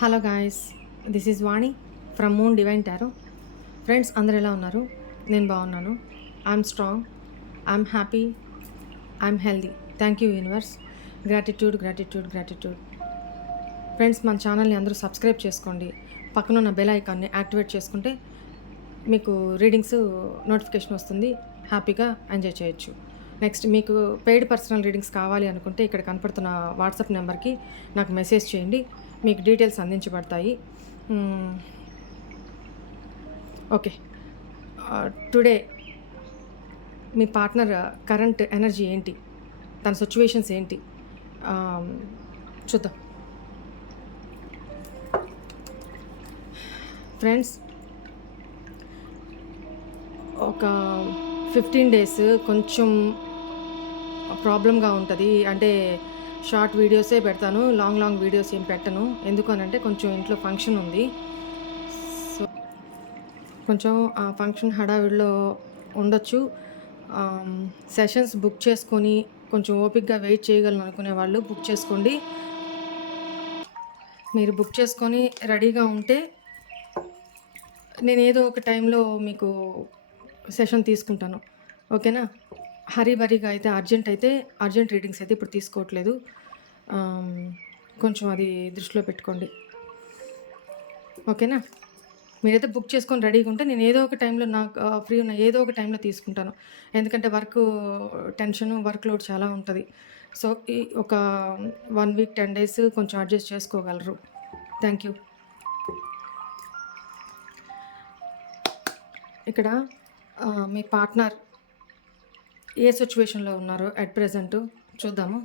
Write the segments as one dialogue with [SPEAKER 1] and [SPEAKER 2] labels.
[SPEAKER 1] Hello guys this is Vani from moon divine tarot. Friends అందరు ఎలా ఉన్నారు? నేను బాగున్నాను. I'm strong I'm happy I'm healthy. Thank you universe. Gratitude gratitude gratitude. Friends మన ఛానల్ని అందరూ సబ్స్క్రైబ్ చేసుకోండి. పక్కన ఉన్న బెల్ ఐకాన్ని యాక్టివేట్ చేసుకుంటే మీకు రీడింగ్స్ నోటిఫికేషన్ వస్తుంది. హ్యాపీగా ఎంజాయ్ చేయొచ్చు. నెక్స్ట్ మీకు పెయిడ్ పర్సనల్ రీడింగ్స్ కావాలి అనుకుంటే ఇక్కడ కనపడుతున్న వాట్సాప్ నెంబర్కి నాకు మెసేజ్ చేయండి. మీకు డీటెయిల్స్ అందించబడతాయి. ఓకే. టుడే మీ పార్ట్నర్ కరెంట్ ఎనర్జీ ఏంటి? తన సిచ్యువేషన్స్ ఏంటి? చూద్దాం. ఫ్రెండ్స్ ఒక ఫిఫ్టీన్ డేస్ కొంచెం ప్రాబ్లంగా ఉంటుంది. అంటే షార్ట్ వీడియోసే పెడతాను లాంగ్ లాంగ్ వీడియోస్ ఏం పెట్టను. ఎందుకు కొంచెం ఇంట్లో ఫంక్షన్ ఉంది. సో కొంచెం ఆ ఫంక్షన్ హడావిడిలో ఉండొచ్చు. సెషన్స్ బుక్ చేసుకొని కొంచెం ఓపిక్గా వెయిట్ చేయగలను అనుకునే వాళ్ళు బుక్ చేసుకోండి. మీరు బుక్ చేసుకొని రెడీగా ఉంటే నేను ఏదో ఒక టైంలో మీకు సెషన్ తీసుకుంటాను. ఓకేనా? హరీ బరీగా అయితే అర్జెంట్ అయితే అర్జెంట్ రీడింగ్స్ అయితే ఇప్పుడు తీసుకోవట్లేదు. కొంచెం అది దృష్టిలో పెట్టుకోండి. ఓకేనా? మీరైతే బుక్ చేసుకొని రెడీగా ఉంటే నేను ఏదో ఒక టైంలో నాకు ఫ్రీ ఉన్న ఏదో ఒక టైంలో తీసుకుంటాను. ఎందుకంటే వర్క్ టెన్షన్ వర్క్ లోడ్ చాలా ఉంటుంది. సో ఈ ఒక వన్ వీక్ టెన్ డేస్ కొంచెం అడ్జస్ట్ చేసుకోగలరు. Thank you. ఇక్కడ మీ పార్ట్నర్ ఏ సిచ్యువేషన్లో ఉన్నారు అట్ ప్రజెంట్ చూద్దాము.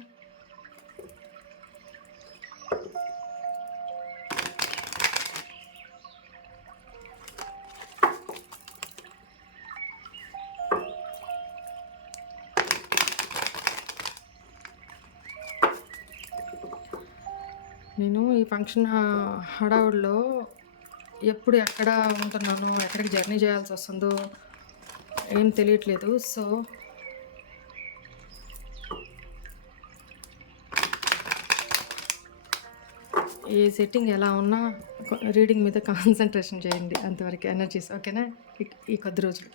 [SPEAKER 1] నేను ఈ ఫంక్షన్ హడావుడిలో ఎప్పుడు ఎక్కడ ఉంటున్నాను ఎక్కడికి జర్నీ చేయాల్సి వస్తుందో ఏం తెలియట్లేదు. సో ఈ సెట్టింగ్ ఎలా ఉన్నా రీడింగ్ మీద కాన్సన్ట్రేషన్ చేయండి అంతవరకు ఎనర్జీస్ ఓకేనా ఈ- ఈ కొద్ది రోజులు.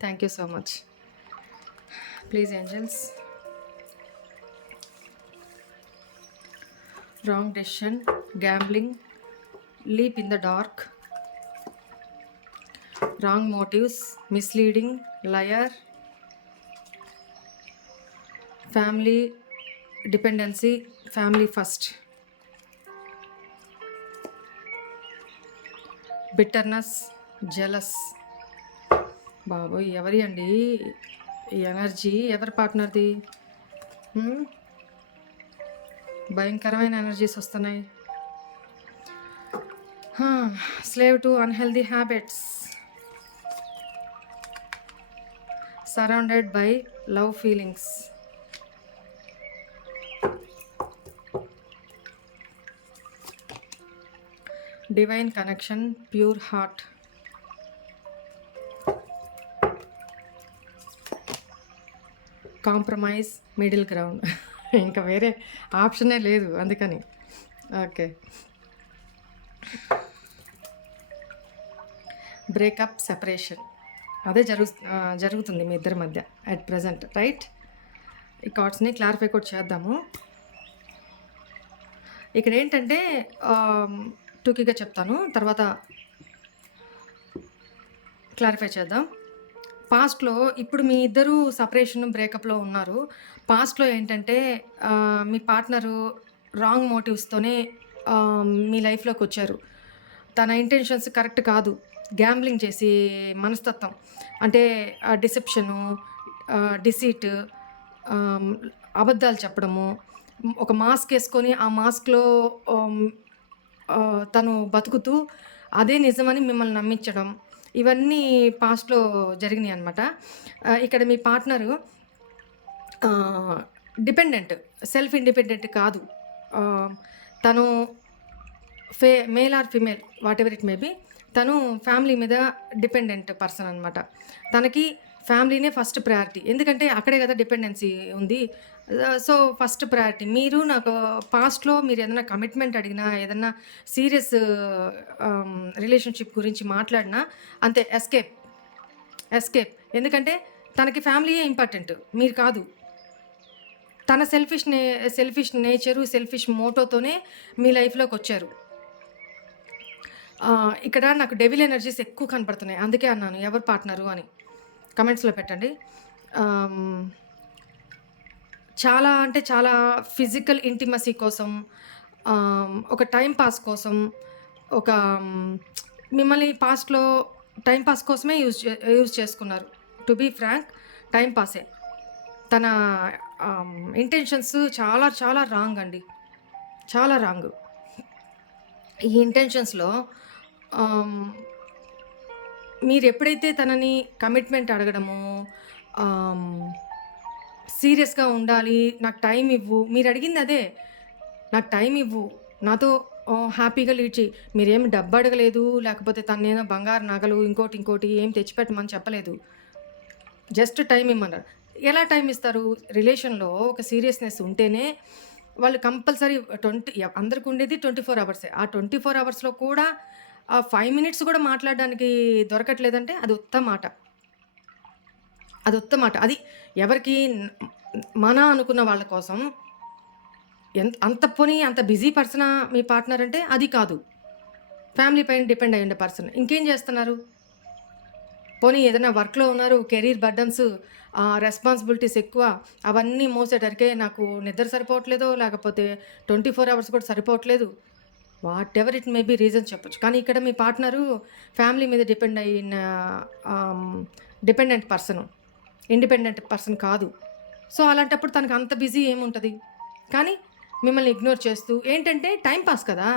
[SPEAKER 1] Thank you so much please angels wrong decision gambling leap in the dark wrong motives misleading liar family dependency family first bitterness jealous బాబోయ్ ఎవరి అండి? ఈ ఎనర్జీ ఎవరి పార్ట్నర్ది? భయంకరమైన ఎనర్జీస్ వస్తున్నాయి. Slave to unhealthy habits surrounded by love feelings divine connection pure heart. Compromise middle ground. ఇంకా వేరే ఆప్షనే లేదు అందుకని. ఓకే. Breakup separation. అదే జరుగు జరుగుతుంది మీ ఇద్దరి మధ్య అట్ ప్రజెంట్ రైట్? ఈ కార్డ్స్ని క్లారిఫై కూడా చేద్దాము. ఇక్కడ ఏంటంటే టూకీగా చెప్తాను. తర్వాత క్లారిఫై చేద్దాం. పాస్ట్లో ఇప్పుడు మీ ఇద్దరు సపరేషన్ బ్రేకప్లో ఉన్నారు. పాస్ట్లో ఏంటంటే మీ పార్ట్నరు రాంగ్ మోటివ్స్తోనే మీ లైఫ్లోకి వచ్చారు. తన ఇంటెన్షన్స్ కరెక్ట్ కాదు. గ్యాంబ్లింగ్ చేసి మనస్తత్వం. అంటే డిసెప్షను డిసీట్ అబద్ధాలు చెప్పడము ఒక మాస్క్ వేసుకొని ఆ మాస్క్లో తను బతుకుతూ అదే నిజమని మిమ్మల్ని నమ్మించడం ఇవన్నీ పాస్ట్లో జరిగినాయి అనమాట ఇక్కడ మీ పార్ట్నరు డిపెండెంట్ సెల్ఫ్ ఇండిపెండెంట్ కాదు. తను ఫే male or female whatever it may be తను ఫ్యామిలీ మీద డిపెండెంట్ పర్సన్ అనమాట తనకి ఫ్యామిలీనే ఫస్ట్ ప్రయారిటీ. ఎందుకంటే అక్కడే కదా డిపెండెన్సీ ఉంది. So, first priority. మీరు నాకు పాస్ట్‌లో ఏదైనా కమిట్మెంట్ అడిగినా, ఏదన్నా సీరియస్ రిలేషన్‌షిప్ గురించి మాట్లాడినా అంతే ఎస్కేప్. ఎస్కేప్. ఎందుకంటే తనకి ఫ్యామిలీయే ఇంపార్టెంట్. మీరు కాదు. తన సెల్ఫిష్ నే సెల్ఫిష్ నేచరు, సెల్ఫిష్ మోటోతోనే మీ లైఫ్లోకి వచ్చారు ఇక్కడ నాకు డెవిల్ ఎనర్జీస్ ఎక్కువ కనపడుతున్నాయి. అందుకే అన్నాను ఎవరు పార్ట్నరు అని. కమెంట్స్‌లో పెట్టండి. చాలా అంటే చాలా ఫిజికల్ ఇంటిమసీ కోసం, ఒక టైం పాస్ కోసం, ఒక మిమ్మల్ని పాస్ట్‌లో టైం పాస్ కోసమే యూజ్ చే యూజ్ చేసుకున్నారు. టు బీ ఫ్రాంక్ టైం పాసే. తన ఇంటెన్షన్స్ చాలా చాలా రాంగ్ అండి. చాలా రాంగ్. ఈ ఇంటెన్షన్స్‌లో మీరు ఎప్పుడైతే తనని కమిట్మెంట్ అడగడము సీరియస్‌గా ఉండాలి, నాకు టైం ఇవ్వు. మీరు అడిగింది అదే. నాకు టైం ఇవ్వు. నాతో హ్యాపీగా లీడ్ చేయి మీరేమి డబ్బు అడగలేదు, లేకపోతే తననేదో బంగారు నగలు, ఇంకోటి, ఇంకోటి ఏం తెచ్చిపెట్టమని చెప్పలేదు. జస్ట్ టైం ఇమ్మన్నారు. ఎలా టైం ఇస్తారు? రిలేషన్‌లో ఒక సీరియస్‌నెస్ ఉంటేనే వాళ్ళు కంపల్సరీ ట్వంటీ అందరికి ఉండేది 24 అవర్సే. ఆ 24 అవర్స్‌లో కూడా ఆ ఫైవ్ మినిట్స్ కూడా మాట్లాడడానికి దొరకట్లేదంటే అది ఉత్తమ మాట. అది ఉత్తమాట అది ఎవరికి మన అనుకున్న వాళ్ళ కోసం ఎంత అంత పోనీ అంత బిజీ పర్సనా మీ పార్ట్నర్ అంటే అది కాదు. ఫ్యామిలీ పైన డిపెండ్ అయ్యుండే పర్సన్. ఇంకేం చేస్తున్నారు? పోనీ ఏదైనా వర్క్‌లో ఉన్నారు. కెరీర్ బర్డన్స్ రెస్పాన్సిబిలిటీస్ ఎక్కువ. అవన్నీ మోసేటరికే నాకు నిద్ర సరిపోవట్లేదో, లేకపోతే 24 అవర్స్ కూడా సరిపోవట్లేదు. Whatever it may be reason చెప్పొచ్చు. కానీ ఇక్కడ మీ పార్ట్నరు ఫ్యామిలీ మీద డిపెండ్ అయిన డిపెండెంట్ పర్సను. ఇండిపెండెంట్ పర్సన్ కాదు. సో, అలాంటప్పుడు తనకు అంత బిజీ ఏముంటుంది కానీ మిమ్మల్ని ఇగ్నోర్ చేస్తూ ఏంటంటే టైం పాస్ కదా!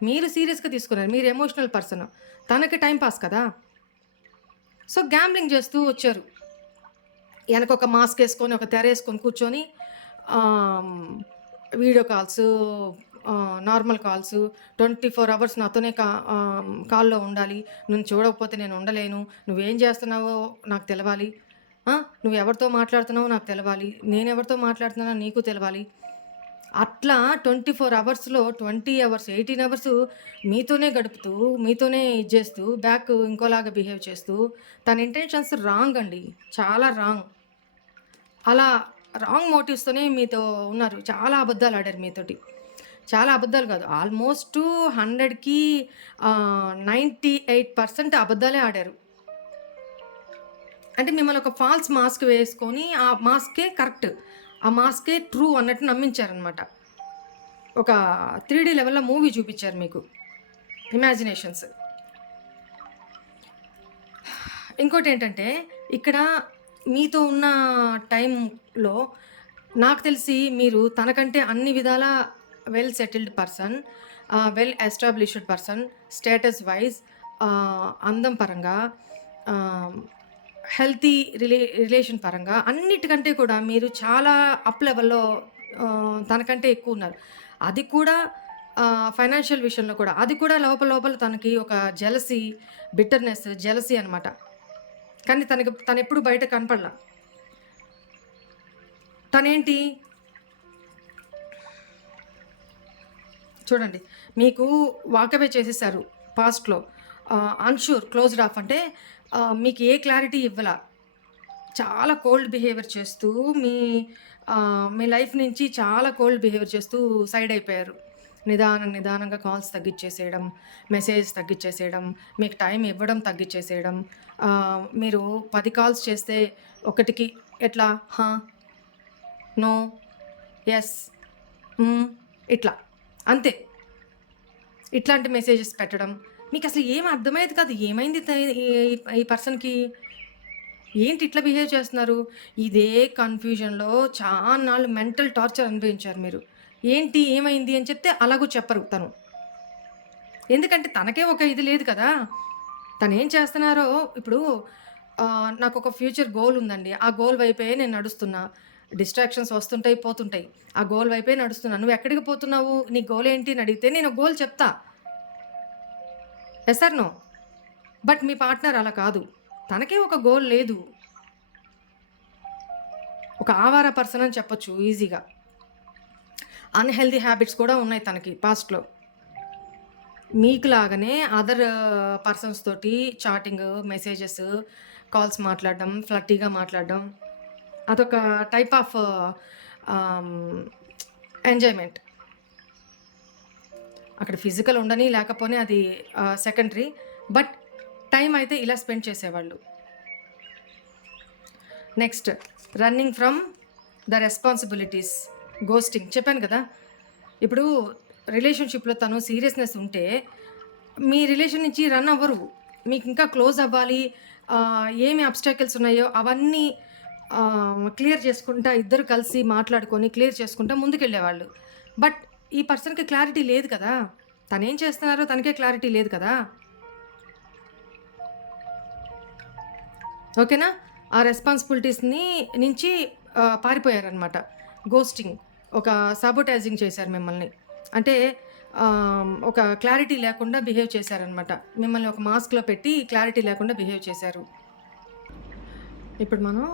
[SPEAKER 1] మీరు సీరియస్‌గా తీసుకున్నారు. మీరు ఎమోషనల్ పర్సన్. తనకి టైం పాస్ కదా! సో, గ్యాంబ్లింగ్ చేస్తూ వచ్చారు. వెనక ఒక మాస్క్ వేసుకొని ఒక తెర వేసుకొని కూర్చొని video calls normal calls twenty four hours నాతోనే కా కాల్‌లో ఉండాలి. నువ్వు చూడకపోతే నేను ఉండలేను. నువ్వేం చేస్తున్నావో నాకు తెలవాలి. నువ్వు ఎవరితో మాట్లాడుతున్నావో నాకు తెలవాలి. నేను ఎవరితో మాట్లాడుతున్నానో నీకు తెలవాలి. అట్లా 24 అవర్స్‌లో 20 అవర్స్, 18 అవర్స్ మీతోనే గడుపుతూ, మీతోనే ఇది చేస్తూ, బ్యాక్ ఇంకోలాగా బిహేవ్ చేస్తూ తన ఇంటెన్షన్స్ రాంగ్ అండి. చాలా రాంగ్. అలా రాంగ్ మోటివ్స్‌తోనే మీతో ఉన్నారు. చాలా అబద్ధాలు ఆడారు మీతోటి. చాలా అబద్ధాలు కాదు. ఆల్మోస్ట్ హండ్రెడ్కి నైంటీ ఎయిట్ పర్సెంట్ అబద్ధాలే ఆడారు. అంటే మిమ్మల్ని ఒక ఫాల్స్ మాస్క్ వేసుకొని, ఆ మాస్కే కరెక్ట్. ఆ మాస్కే ట్రూ అన్నట్టు నమ్మించారనమాట. ఒక త్రీ డీ లెవెల్‌లో మూవీ చూపించారు మీకు. ఇమాజినేషన్స్. ఇంకోటి ఏంటంటే ఇక్కడ మీతో ఉన్న టైంలో నాకు తెలిసి మీరు తనకంటే అన్ని విధాల well settled person, well established person, status wise అందం పరంగా, హెల్తీ రిలే రిలేషన్ పరంగా అన్నిటికంటే కూడా మీరు చాలా అప్ లెవెల్‌లో తనకంటే ఎక్కువ ఉన్నారు అది కూడా ఫైనాన్షియల్ విషయంలో కూడా. అది కూడా లోపల లోపల తనకి ఒక జెలసీ, బిట్టర్‌నెస్, జెలసీ అనమాట. కానీ తనకి తనెప్పుడు బయట కనపడల. తనేంటి చూడండి. మీకు వాకవే చేసేసారు పాస్ట్‌లో. అన్షూర్ క్లోజ్డ్ ఆఫ్ అంటే మీకు ఏ క్లారిటీ ఇవ్వాల చాలా కోల్డ్ బిహేవియర్ చేస్తూ మీ మీ లైఫ్ నుంచి చాలా కోల్డ్ బిహేవియర్ చేస్తూ సైడ్ అయిపోయారు. నిదానం నిదానంగా కాల్స్ తగ్గించేసేయడం మెసేజ్ తగ్గించేసేయడం మీకు టైం ఇవ్వడం తగ్గిచ్చేసేయడం. మీరు పది కాల్స్ చేస్తే ఒకటికి ఎట్లా హా! నో, ఎస్ ఇట్లా. అంతే. ఇట్లాంటి మెసేజెస్ పెట్టడం. మీకసలు ఏం అర్థమయ్యేది కాదు. ఏమైంది త ఈ ఈ పర్సన్‌కి? ఏంటి ఇట్లా బిహేవ్ చేస్తున్నారు? ఇదే కన్‌ఫ్యూజన్‌లో చాన్నాళ్ళు మెంటల్ టార్చర్ అనుభవించారు మీరు. ఏంటి? ఏమైంది? అని చెప్తే అలాగూ చెప్పరు తను. ఎందుకంటే తనకే ఒక ఇది లేదు కదా! తనేం చేస్తున్నారో ఇప్పుడు నాకు ఒక ఫ్యూచర్ గోల్ ఉందండి. ఆ గోల్ వైపే నేను నడుస్తున్నా. డిస్ట్రాక్షన్స్ వస్తుంటాయి, పోతుంటాయి. ఆ గోల్ వైపే నడుస్తున్నా. నువ్వు ఎక్కడికి పోతున్నావు? నీ గోల్ ఏంటి?" అని అడిగితే నేను గోల్ చెప్తా. Yes or no no? But me partner అలా కాదు. తనకే ఒక గోల్ లేదు. ఒక ఆవార పర్సన్ అని చెప్పొచ్చు ఈజీగా అన్హెల్దీ హ్యాబిట్స్ కూడా ఉన్నాయి తనకి పాస్ట్లో మీకు లాగానే అదర్ పర్సన్స్ uh, తోటి చాటింగ్ మెసేజెస్ కాల్స్ మాట్లాడడం ఫ్లట్టీగా మాట్లాడడం అదొక టైప్ ఆఫ్ ఎంజాయ్మెంట్ అక్కడ ఫిజికల్ ఉండని లేకపోతే అది సెకండరీ. బట్ టైం అయితే ఇలా స్పెండ్ చేసేవాళ్ళు. Next running from the responsibilities ghosting చెప్పాను కదా ఇప్పుడు రిలేషన్షిప్లో తను సీరియస్నెస్ ఉంటే మీ రిలేషన్ నుంచి రన్ అవ్వరు. మీకు ఇంకా క్లోజ్ అవ్వాలి. ఏమి అబ్స్టాకిల్స్ ఉన్నాయో అవన్నీ క్లియర్ చేసుకుంటా ఇద్దరు కలిసి మాట్లాడుకొని క్లియర్ చేసుకుంటా ముందుకెళ్ళేవాళ్ళు. బట్ ఈ పర్సన్కి క్లారిటీ లేదు కదా? తను ఏం చేస్తున్నారో తనకే క్లారిటీ లేదు కదా? ఓకేనా? ఆ రెస్పాన్సిబిలిటీస్ని నుంచి పారిపోయారనమాట గోస్టింగ్ ఒక సాబోటైజింగ్ చేశారు మిమ్మల్ని. అంటే ఒక క్లారిటీ లేకుండా బిహేవ్ చేశారనమాట మిమ్మల్ని ఒక మాస్క్లో పెట్టి క్లారిటీ లేకుండా బిహేవ్ చేశారు. ఇప్పుడు మనం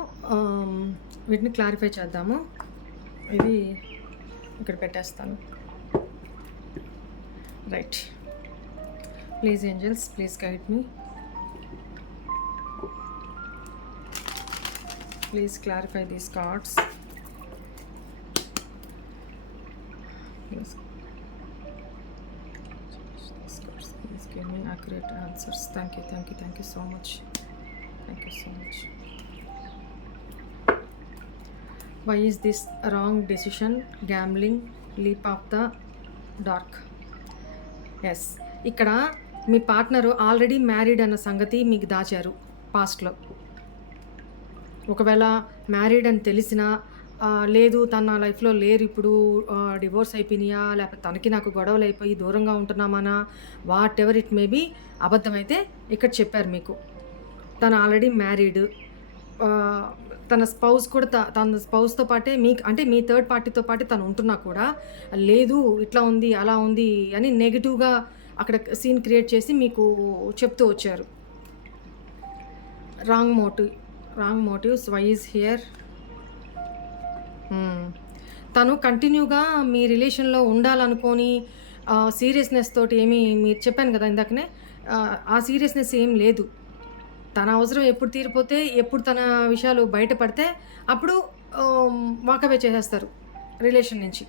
[SPEAKER 1] వీటిని క్లారిఫై చేద్దాము. ఇది ఇక్కడ పెట్టేస్తాను. right. Please angels please guide me. Please clarify these cards. Please, give me accurate answers. Thank you thank you thank you so much. Thank you so much. Why is this wrong decision? Gambling leap of the dark. Yes ఇక్కడ మీ partner already married అన్న సంగతి మీకు దాచారు పాస్ట్లో ఒకవేళ married అని తెలిసినా లేదు తన నా లైఫ్లో లేరు ఇప్పుడు డివోర్స్ అయిపోయినాయా లేకపోతే తనకి నాకు గొడవలు అయిపోయి దూరంగా ఉంటున్నామనా whatever it may be అబద్ధమైతే ఇక్కడ చెప్పారు మీకు. తను ఆల్రెడీ మ్యారీడ్ తన స్పౌస్ కూడా త- తన స్పౌస్తో పాటే మీకు అంటే మీ థర్డ్ పార్టీతో పాటే తను ఉంటున్నా కూడా లేదు ఇట్లా ఉంది అలా ఉంది అని నెగిటివ్గా అక్కడ సీన్ క్రియేట్ చేసి మీకు చెప్తూ వచ్చారు. Wrong motive wrong motives why is here తను కంటిన్యూగా మీ రిలేషన్లో ఉండాలనుకొని సీరియస్నెస్ తోటి ఏమీ మీరు చెప్పాను కదా ఇందాకనే ఆ సీరియస్నెస్ ఏం లేదు. తన అవసరం ఎప్పుడు తీరిపోతే ఎప్పుడు తన విషయాలు బయటపడితే అప్పుడు వాకవే చేసేస్తారు రిలేషన్ నుంచి.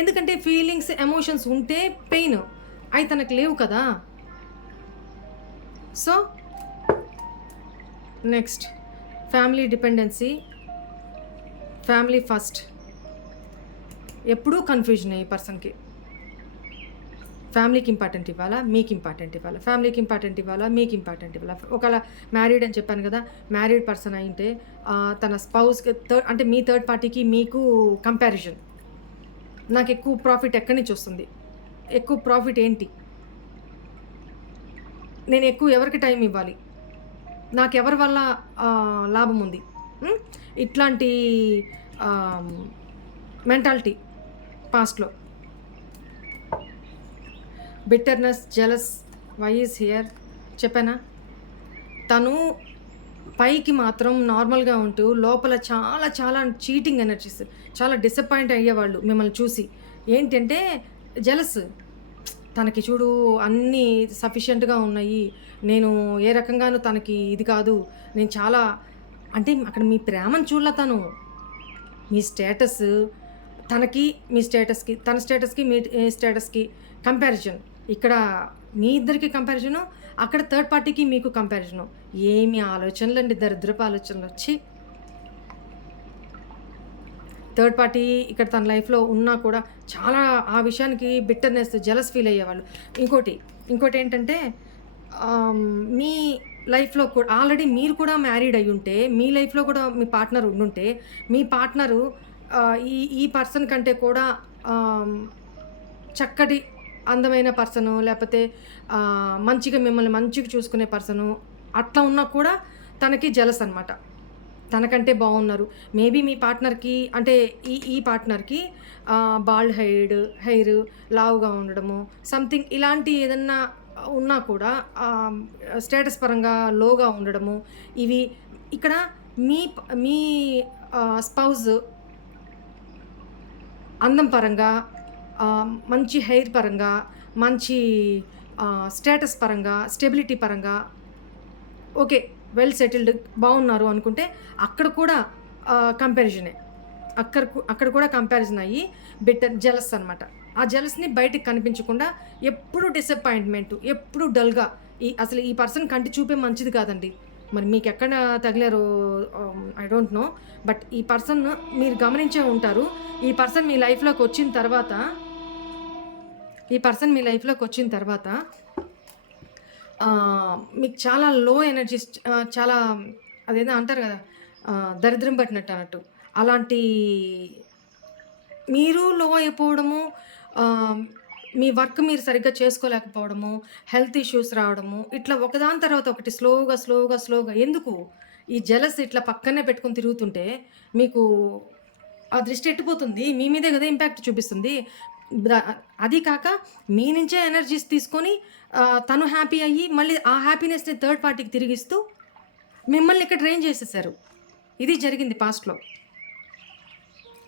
[SPEAKER 1] ఎందుకంటే ఫీలింగ్స్ ఎమోషన్స్ ఉంటే పెయిన్ అవి తనకు లేవు కదా. So next family dependency family first. ఎప్పుడూ కన్ఫ్యూజన్ ఈ పర్సన్కి. ఫ్యామిలీకి ఇంపార్టెంట్ ఇవ్వాలా? మీకు ఇంపార్టెంట్ ఇవ్వాలా? ఫ్యామిలీకి ఇంపార్టెంట్ ఇవ్వాలా? మీకు ఇంపార్టెంట్ ఇవ్వాలా? ఒకవేళ మ్యారీడ్ అని చెప్పాను కదా మ్యారీడ్ పర్సన్ అయితే తన స్పౌస్కి థర్డ్ అంటే మీ థర్డ్ పార్టీకి మీకు కంపారిజన్. నాకు ఎక్కువ ప్రాఫిట్ ఎక్కడి నుంచి వస్తుంది? ఎక్కువ ప్రాఫిట్ ఏంటి? నేను ఎక్కువ ఎవరికి టైం ఇవ్వాలి? నాకు ఎవరి వల్ల లాభం ఉంది? ఇట్లాంటి మెంటాలిటీ పాస్ట్లో. Bitterness jealous why is here చెప్పానా? తను పైకి మాత్రం నార్మల్గా ఉంటూ లోపల చాలా చాలా చీటింగ్ ఎనర్జీస్ చాలా డిసప్పాయింట్ అయ్యేవాళ్ళు మిమ్మల్ని చూసి. ఏంటంటే జెలస్ తనకి చూడు అన్నీ సఫిషియెంట్గా ఉన్నాయి. నేను ఏ రకంగానూ తనకి ఇది కాదు. నేను చాలా అంటే అక్కడ మీ ప్రేమను చూడలే తను. మీ స్టేటస్ తనకి మీ స్టేటస్కి తన స్టేటస్కి మీ స్టేటస్కి కంపారిజన్ ఇక్కడ మీ ఇద్దరికి కంపారిజను అక్కడ థర్డ్ పార్టీకి మీకు కంపారిజను ఏమి ఆలోచనలు అండి దరిద్రపు ఆలోచనలు వచ్చి. థర్డ్ పార్టీ ఇక్కడ తన లైఫ్లో ఉన్నా కూడా చాలా ఆ విషయానికి బిట్టర్నెస్ జలస్ ఫీల్ అయ్యేవాళ్ళు. ఇంకోటి ఇంకోటి ఏంటంటే మీ లైఫ్లో కూడా ఆల్రెడీ మీరు కూడా మ్యారీడ్ అయి ఉంటే మీ లైఫ్లో కూడా మీ పార్ట్నర్ ఉండుంటే మీ పార్ట్నరు ఈ ఈ పర్సన్ కంటే కూడా చక్కటి అందమైన పర్సను లేకపోతే మంచిగా మిమ్మల్ని మంచిగా చూసుకునే పర్సను అట్లా ఉన్నా కూడా తనకి జలస్ అనమాట తనకంటే బాగున్నారు. మేబీ మీ పార్ట్నర్కి అంటే ఈ ఈ పార్ట్నర్కి బాల్డ్ హెయిర్ హెయిర్ లావుగా ఉండడము సంథింగ్ ఇలాంటి ఏదన్నా ఉన్నా కూడా స్టేటస్ పరంగా లోగా ఉండడము ఇవి ఇక్కడ మీ మీ స్పౌజ్ అందం పరంగా మంచి హెయిర్ పరంగా మంచి స్టేటస్ పరంగా స్టెబిలిటీ పరంగా ఓకే వెల్ సెటిల్డ్ బాగున్నారు అనుకుంటే అక్కడ కూడా కంపారిజనే. అక్కడ అక్కడ కూడా కంపారిజన్ అయ్యి బెటర్ జెలస్ అనమాట ఆ జెలస్ని బయటికి కనిపించకుండా ఎప్పుడు డిసప్పాయింట్మెంట్ ఎప్పుడు డల్గా ఈ అసలు ఈ పర్సన్ కంటి చూపే మంచిది కాదండి. మరి మీకు ఎక్కడ తగిలారు ఐ డోంట్ నో. బట్ ఈ పర్సన్ మీరు గమనించే ఉంటారు. ఈ పర్సన్ మీ లైఫ్లోకి వచ్చిన తర్వాత ఈ పర్సన్ మీ లైఫ్లోకి వచ్చిన తర్వాత మీకు చాలా లో ఎనర్జీ చాలా అదేదో అంటారు కదా దరిద్రం పట్టినట్టు అన్నట్టు. అలాంటి మీరు లో అయిపోవడము మీ వర్క్ మీరు సరిగ్గా చేసుకోలేకపోవడము హెల్త్ ఇష్యూస్ రావడము ఇట్లా ఒకదాని తర్వాత ఒకటి స్లోగా స్లోగా స్లోగా ఎందుకు ఈ జలస్ ఇట్లా పక్కనే పెట్టుకొని తిరుగుతుంటే మీకు ఆ దృష్టి ఎట్టిపోతుంది? మీ మీదే కదా ఇంపాక్ట్ చూపిస్తుంది. అది కాక మీ నుంచే ఎనర్జీస్ తీసుకొని తను హ్యాపీ అయ్యి మళ్ళీ ఆ హ్యాపీనెస్ని థర్డ్ పార్టీకి తిరిగిస్తూ మిమ్మల్ని ఇక్కడ ట్రైన్ చేసేసారు. ఇది జరిగింది పాస్ట్లో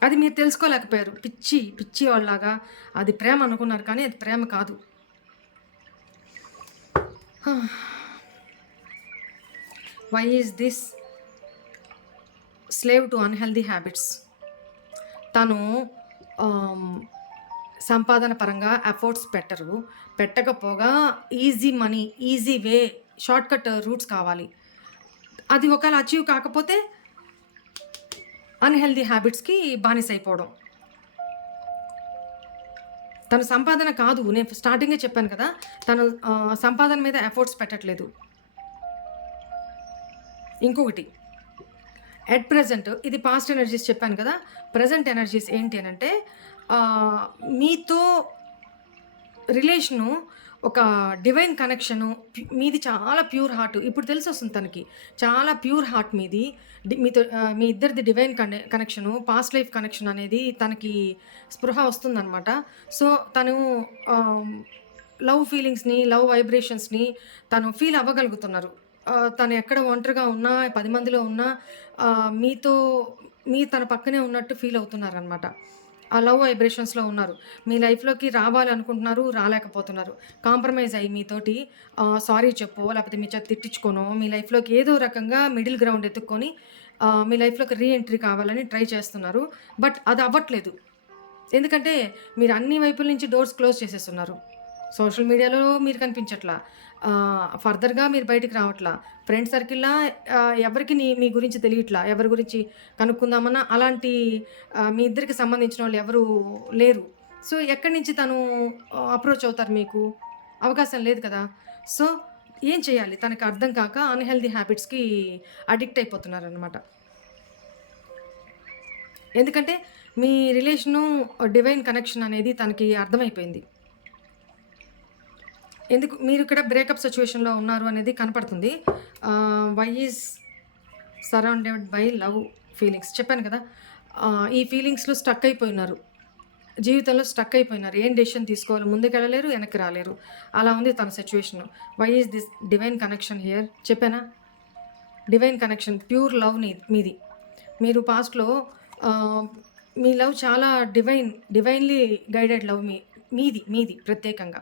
[SPEAKER 1] అది మీరు తెలుసుకోలేకపోయారు. పిచ్చి పిచ్చి వాళ్ళలాగా అది ప్రేమ అనుకున్నారు కానీ అది ప్రేమ కాదు. Why is this slave to unhealthy habits తను సంపాదన పరంగా ఎఫర్ట్స్ పెట్టరు. పెట్టకపోగా easy money easy way shortcut routes కావాలి. అది ఒకవేళ అచీవ్ కాకపోతే అన్హెల్దీ హ్యాబిట్స్కి బానిస అయిపోవడం తన సంపాదన కాదు నేను స్టార్టింగే చెప్పాను కదా తను సంపాదన మీద ఎఫర్ట్స్ పెట్టట్లేదు. ఇంకొకటి ఎట్ ప్రజెంట్ ఇది పాస్ట్ ఎనర్జీస్ చెప్పాను కదా ప్రజెంట్ ఎనర్జీస్ ఏంటి అని అంటే మీతో రిలేషను ఒక డివైన్ కనెక్షను మీది చాలా ప్యూర్ హార్ట్. ఇప్పుడు తెలిసి వస్తుంది తనకి. చాలా ప్యూర్ హార్ట్ మీది. డి- మీతో మీ ఇద్దరిది డివైన్ కనె కనెక్షను పాస్ట్ లైఫ్ కనెక్షన్ అనేది తనకి స్పృహ వస్తుందన్నమాట. సో తను లవ్ ఫీలింగ్స్ని లవ్ వైబ్రేషన్స్ని తను ఫీల్ అవ్వగలుగుతున్నారు. తను ఎక్కడ ఒంటరిగా ఉన్నా పది మందిలో ఉన్నా మీతో మీ తన పక్కనే ఉన్నట్టు ఫీల్ అవుతున్నారనమాట ఆ లవ్ వైబ్రేషన్స్లో ఉన్నారు. మీ లైఫ్లోకి రావాలనుకుంటున్నారు రాలేకపోతున్నారు. కాంప్రమైజ్ అయ్యి మీతోటి సారీ చెప్పు లేకపోతే మీ చేత తిట్టించుకోనో మీ లైఫ్లోకి ఏదో రకంగా మిడిల్ గ్రౌండ్ ఎత్తుక్కొని మీ లైఫ్లోకి రీ ఎంట్రీ కావాలని ట్రై చేస్తున్నారు. బట్ అది అవ్వట్లేదు. ఎందుకంటే మీరు అన్ని వైపుల నుంచి డోర్స్ క్లోజ్ చేసేస్తున్నారు. సోషల్ మీడియాలో మీరు కనిపించట్లా. ఫర్దర్గా మీరు బయటికి రావట్లా? ఫ్రెండ్ సర్కిల్లా ఎవరికి నీ మీ గురించి తెలియట్లా? ఎవరి గురించి కనుక్కుందామన్నా? అలాంటి మీ ఇద్దరికి సంబంధించిన వాళ్ళు ఎవరు లేరు. సో ఎక్కడి నుంచి తను అప్రోచ్ అవుతారు మీకు? అవకాశం లేదు కదా? సో ఏం చేయాలి? తనకు అర్థం కాక అన్హెల్దీ హ్యాబిట్స్కి అడిక్ట్ అయిపోతున్నారు అనమాట ఎందుకంటే మీ రిలేషను డివైన్ కనెక్షన్ అనేది తనకి అర్థమైపోయింది. ఎందుకు మీరు ఇక్కడ బ్రేకప్ సిచ్యువేషన్లో ఉన్నారు అనేది కనపడుతుంది. Why is surrounded by love feelings చెప్పాను కదా. ఈ ఫీలింగ్స్లో స్టక్ అయిపోయినారు. జీవితంలో స్టక్ అయిపోయినారు. ఏం డెసిషన్ తీసుకోవాలి? ముందుకెళ్ళలేరు వెనక్కి రాలేరు. అలా ఉంది తన situation why is this divine connection here చెప్పానా? డివైన్ కనెక్షన్ ప్యూర్ లవ్ మీది. మీరు పాస్ట్లో మీ లవ్ చాలా డివైన్ డివైన్లీ గైడెడ్ లవ్ మీ మీది మీది ప్రత్యేకంగా.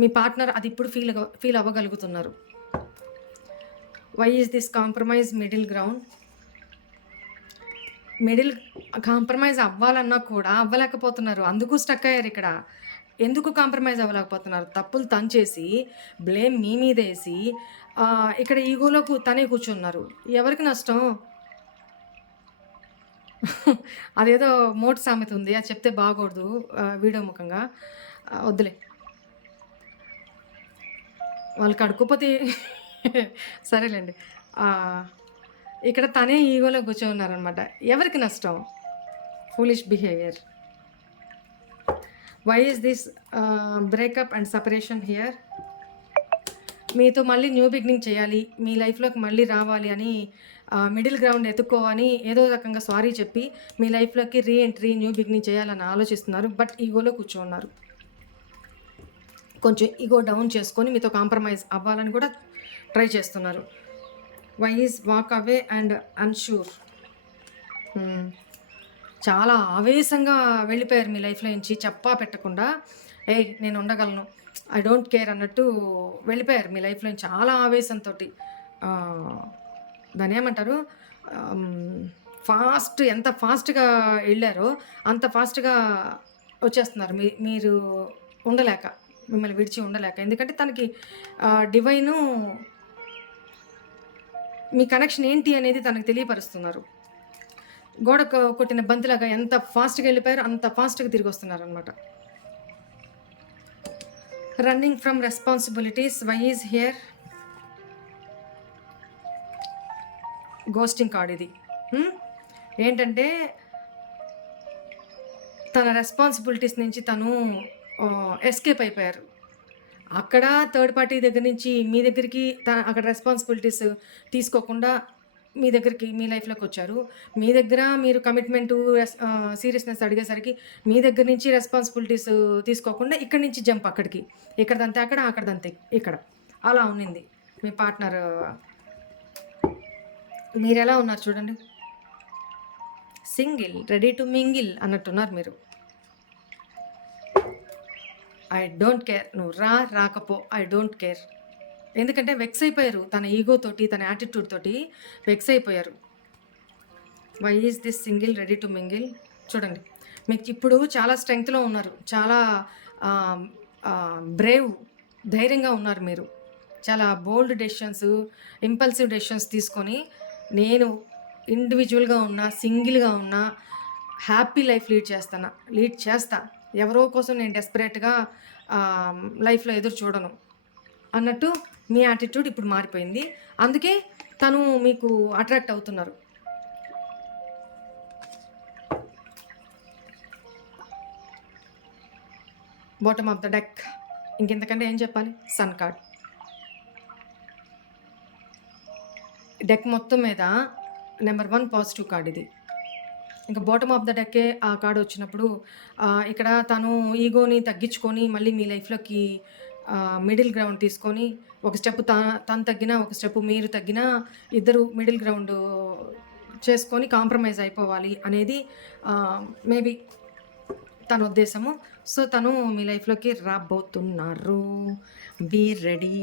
[SPEAKER 1] మీ పార్ట్నర్ అది ఇప్పుడు feel feel అవ్వగలుగుతున్నారు. Why is this compromise middle ground middle compromise అవ్వాలన్నా కూడా అవ్వలేకపోతున్నారు. అందుకు స్టక్ అయ్యారు ఇక్కడ. ఎందుకు కాంప్రమైజ్ అవ్వలేకపోతున్నారు? తప్పులు తను చేసి బ్లేమ్ మీ మీద వేసి ఇక్కడ ఈగోలో కూ- తనే కూర్చున్నారు. ఎవరికి నష్టం? అదేదో మోటు సామెత ఉంది. అది చెప్తే బాగోడదు వీడియో ముఖంగా. వద్దులే. వాళ్ళు అడుకోపోతే సరేలేండి. ఇక్కడ తనే ఈగోలో కూర్చొని ఉన్నారనమాట ఎవరికి నష్టం? Foolish behaviour why is this breakup and separation here మీతో మళ్ళీ న్యూ బిగినింగ్ చేయాలి మీ లైఫ్లోకి మళ్ళీ రావాలి అని మిడిల్ గ్రౌండ్ ఎత్తుక్కోవని ఏదో రకంగా సారీ చెప్పి మీ లైఫ్లోకి రీ ఎంట్రీ న్యూ బిగినింగ్ చేయాలని ఆలోచిస్తున్నారు బట్ ఈగోలో కూర్చోన్నారు. కొంచెం ఇగో డౌన్ చేసుకొని మీతో కాంప్రమైజ్ అవ్వాలని కూడా ట్రై చేస్తున్నారు. Why is walk away and unsure చాలా ఆవేశంగా వెళ్ళిపోయారు మీ లైఫ్లో నుంచి చెప్పా పెట్టకుండా. ఏ నేను ఉండగలను. ఐ డోంట్ కేర్ అన్నట్టు వెళ్ళిపోయారు మీ లైఫ్లో చాలా ఆవేశంతో దాని ఏమంటారు? ఫాస్ట్ ఎంత ఫాస్ట్గా వెళ్ళారో అంత ఫాస్ట్గా వచ్చేస్తున్నారు. మీ మీరు ఉండలేక. మిమ్మల్ని విడిచి ఉండలేక. ఎందుకంటే తనకి డివైను మీ కనెక్షన్ ఏంటి అనేది తనకు తెలియపరుస్తున్నారు. గోడకు కొట్టిన బంతిలాగా ఎంత ఫాస్ట్గా వెళ్ళిపోయారో అంత ఫాస్ట్గా తిరిగి వస్తున్నారు అనమాట running from responsibilities why is here ghosting card ఇది hmm? ఏంటంటే తన రెస్పాన్సిబిలిటీస్ నుంచి తను ఎస్కేప్ అయిపోయారు. అక్కడ థర్డ్ పార్టీ దగ్గర నుంచి మీ దగ్గరికి త అక్కడ రెస్పాన్సిబిలిటీస్ తీసుకోకుండా మీ దగ్గరికి మీ లైఫ్లోకి వచ్చారు. మీ దగ్గర మీరు కమిట్మెంట్ సీరియస్నెస్ అడిగేసరికి మీ దగ్గర నుంచి రెస్పాన్సిబిలిటీస్ తీసుకోకుండా ఇక్కడి నుంచి జంప్ అక్కడికి. ఇక్కడదంతే అక్కడ అక్కడదంతే ఇక్కడ. అలా ఉన్నింది మీ పార్ట్నర్ మీరు ఎలా ఉన్నారు చూడండి. సింగిల్ రెడీ టు మింగిల్ అన్నట్టున్నారు మీరు. ఐ డోంట్ కేర్ నువ్వు రా రాకపో. ఐ డోంట్ కేర్ ఎందుకంటే వెక్స్ అయిపోయారు. తన ఈగోతోటి తన యాటిట్యూడ్ తోటి వెక్స్ అయిపోయారు. Why is this single ready to mingle చూడండి. మీకు ఇప్పుడు చాలా స్ట్రెంగ్త్లో ఉన్నారు. చాలా బ్రేవ్ ధైర్యంగా ఉన్నారు మీరు. చాలా బోల్డ్ డెసిషన్స్ ఇంపల్సివ్ డెసిషన్స్ తీసుకొని నేను ఇండివిజువల్గా ఉన్నా సింగిల్గా ఉన్నా హ్యాపీ లైఫ్ లీడ్ చేస్తాను లీడ్ చేస్తా. ఎవరో కోసం నేను డెస్పరేట్గా లైఫ్లో ఎదురు చూడను అన్నట్టు మీ యాటిట్యూడ్ ఇప్పుడు మారిపోయింది. అందుకే తను మీకు అట్రాక్ట్ అవుతున్నారు. బాటమ్ ఆఫ్ ద డెక్ ఇంకెంతకంటే ఏం చెప్పాలి? సన్ కార్డ్ డెక్ మొత్తం మీద నెంబర్ వన్ పాజిటివ్ కార్డ్ ఇది. ఇంకా బాటమ్ ఆఫ్ ద డెక్కే ఆ కార్డ్ వచ్చినప్పుడు ఇక్కడ తను ఈగోని తగ్గించుకొని మళ్ళీ మీ లైఫ్లోకి మిడిల్ గ్రౌండ్ తీసుకొని ఒక స్టెప్ తా తను తగ్గినా ఒక స్టెప్ మీరు తగ్గినా ఇద్దరు మిడిల్ గ్రౌండ్ చేసుకొని కాంప్రమైజ్ అయిపోవాలి అనేది మేబీ తన ఉద్దేశము. సో తను మీ లైఫ్లోకి రాబోతున్నారు. Be ready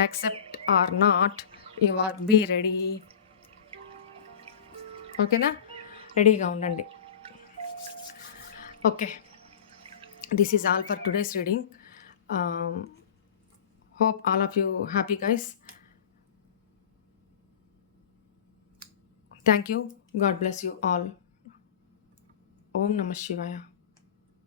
[SPEAKER 1] accept or not you are be ready ఓకేనా? రెడీగా ఉండండి. Okay. This is all for today's reading hope all of you happy guys thank you God bless you all ఓం నమ శివాయ